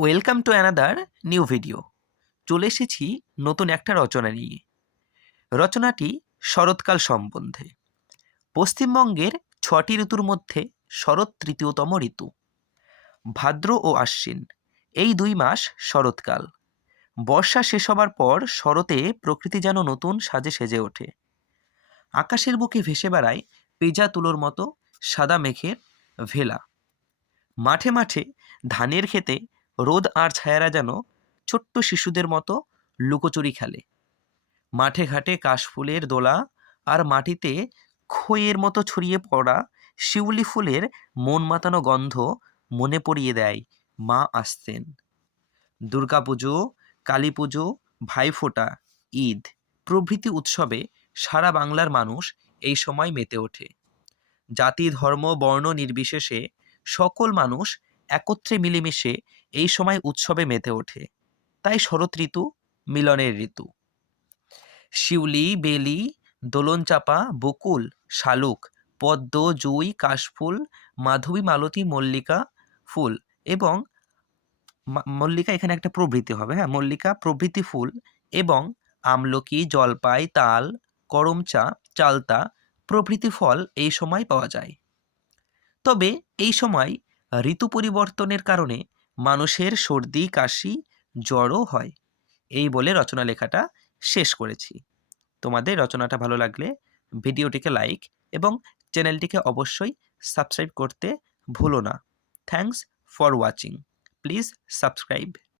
Welcome to another new video. চলে এসেছি নতুন একটা রচনা নিয়ে। রচনাটি শরৎকাল সম্বন্ধে। পশ্চিমবঙ্গের ৬টি ঋতুর মধ্যে শরৎ তৃতীয়তম ঋতু। ভাদ্র ও আশ্বিন এই ২ মাস শরৎকাল। বর্ষা শেষ হবার পর শরতে প্রকৃতি যেন নতুন সাজে সেজে ওঠে। আকাশের বুকে ভেসে বেড়ায় পেঁজা তুলোর মতো সাদা মেঘের ভেলা। মাঠে মাঠে ধানের ক্ষেতে রোদ আর ছায়ারা যেন ছোট্ট শিশুদের মতো লুকোচুরি খেলে। মাঠে ঘাটে কাশফুলের দোলা আর মাটিতে খইয়ের মতো ছড়িয়ে পড়া শিউলি ফুলের মন মাতানো গন্ধ মনে পড়িয়ে দেয় মা আসতেন। দুর্গাপুজো, কালী পুজো, ভাইফোঁটা, ঈদ প্রভৃতি উৎসবে সারা বাংলার মানুষ এই সময় মেতে ওঠে। জাতি ধর্ম বর্ণ নির্বিশেষে সকল মানুষ একত্রে মিলেমিশে এই সময় উৎসবে মেতে ওঠে। তাই শরৎ ঋতু মিলনের ঋতু। শিউলি, বেলি, দোলনচাঁপা, বকুল, শালুক, পদ্ম, জুঁই, কাশফুল, মাধবী, মালতী, মল্লিকা ফুল এবং মল্লিকা এখানে একটা প্রভৃতি হবে, হ্যাঁ, মল্লিকা প্রভৃতি ফুল এবং আমলকি, জলপাই, তাল, করমচা, চালতা প্রভৃতি ফল এই সময় পাওয়া যায়। তবে এই সময় ঋতু পরিবর্তনের কারণে মানুষের সর্দি, কাশি, জ্বরও হয়। এই বলে রচনা লেখাটা শেষ করেছি। তোমাদের রচনাটা ভালো লাগলে ভিডিওটিকে লাইক এবং চ্যানেলটিকে অবশ্যই সাবস্ক্রাইব করতে ভুলো না। Thanks for watching. Please subscribe.